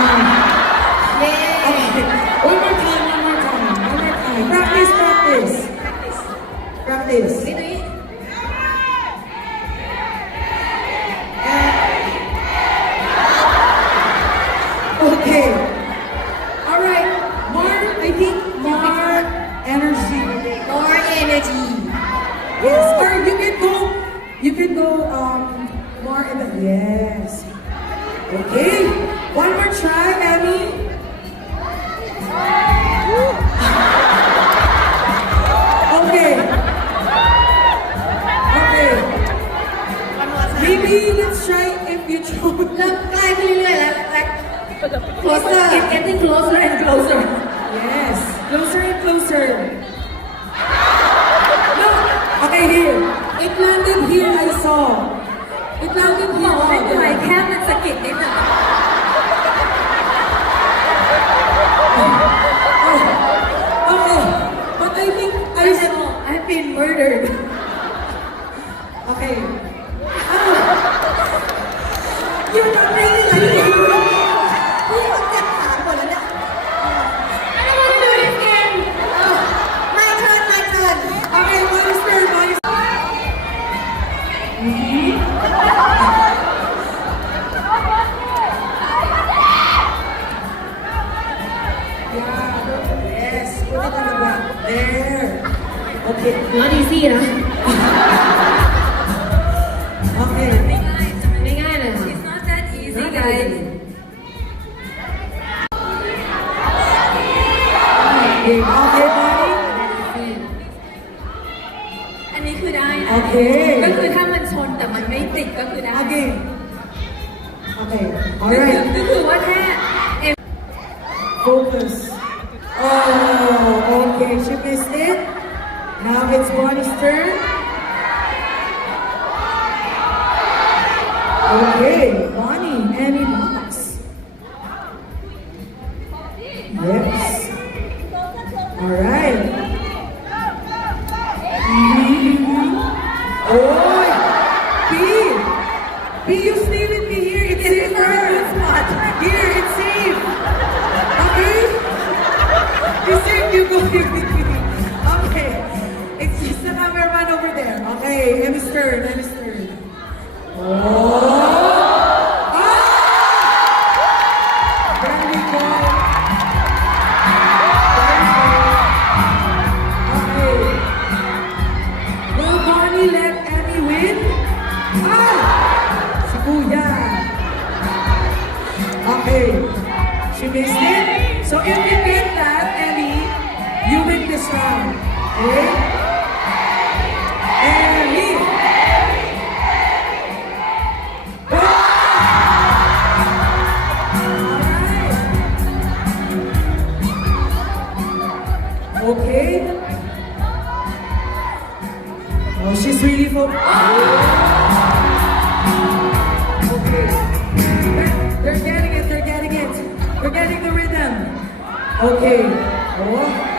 Yeah. Okay. One more time. Practice. Okay. All right. I think more energy. More energy. Yes. Or you can go more in the yes. Okay. One more try, Emmy. Okay. Maybe let's try if you throw. เริ่มใกล้ขึ้นเรื่อยๆแล้ว like closer it's getting closer and closer Yes. Closer and closer. No. Okay, here. It landed here, I saw. It landed บ here. อกว่าไม่เป็นไรแค่มันสะกิดนิดหนึง Okay. But I think I've been murdered Okay. You're not really like it. พี่เขาเจ็บขาหมดแล้วเนี่ย I don't want to do it again. my turn Okay, Bonnie's turn. Yes. There. Okay. not easy นะ Okay. ไม่ง่ายเลยค่ะ it's not that easy guys Okay, Bonnie. อันนี้คือได้นะ โอเค ก็คือถ้ามันชนแต่มันไม่ติดก็คือได้ Again. Okay. ก็ Alright. คือว่าแค่ Focus. Oh, okay. She missed it. Now it's Bonnie's turn. Okay, Bonnie, any box? Yes. All right. Oh, B, you stay with me here. It's safe for a spot. Here, it's safe. Okay? It's safe. You go here with me. Okay. It's just the cameraman over there. Okay, Emmy's turn. Oh! Very good. Okay. Will Bonnie let Emmy win? Si Kuya. Okay. She missed it. So if you get that, Emmy, you win this round. Okay? Emmy. Okay. Oh, she's really focused. Okay. They're getting it. They're getting the rhythm. Okay. Oh.